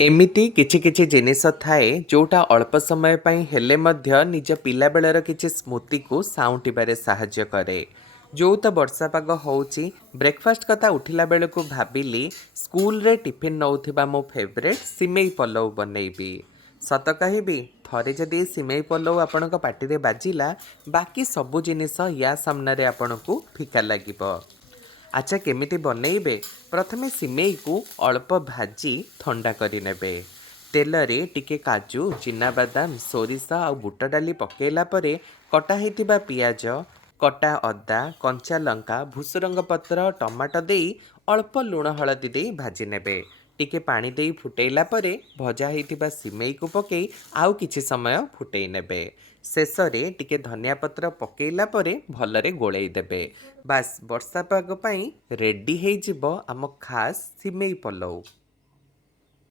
एमिति किछि किछि जिनिस थाए जोटा अल्प समय पई हेले मध्य निज पिलाबेଳर किछि स्मृति को साउंटिबारे साहाय्य करे। जो तो वर्षा पाग होउची ब्रेकफास्ट कथा उठिला बेल को भाबिली स्कूल रे टिफिन नौथिबा मो फेवरेट सिमेई पलौ बनेइबी। सत कहिबी थरे जदि सिमेई पलौ आपणक पाटिरे बाजिला बाकी सबु जिनिस या सामने आपणकू फिका लागिबो। अच्छा केमिति बनइबे प्रथमे सिमेई को अल्प भाजी थंडा करि नेबे। तेलरे टिके काजू चिनाबादाम सोरिष आ बुट डाली पकेला परे कटा हेतिबा पियाज कटा अदा कंचा लंका भूसरंग पत्र टमाटो देई अल्प लुण हलदी देई भाजी नेबे। टिके पानी देई फुटेला परे भजा हेतिबा सिमेई को पकेई आउ किछि समय फुटेई नेबे। शेषरे टिके धनिया पत्र पकेला परे भलरे गोळेई देबे। बास वर्षा पाग पई रेडी हेई जिवो आम खास सिमेई पलौ।